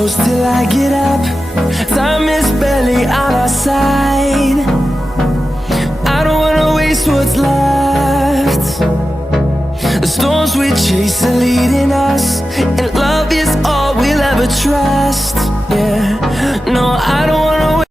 close till I get up. Time is barely on our side. I don't wanna waste what's left. The storms we chase are leading us, and love is all we'll ever trust. Yeah, no, I don't wanna wait.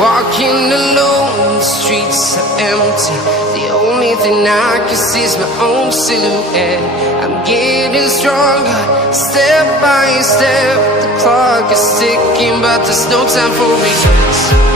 Walking alone, the streets are empty. The only thing I can see is my own silhouette. I'm getting stronger, step by step. The clock is ticking, but there's no time for regrets.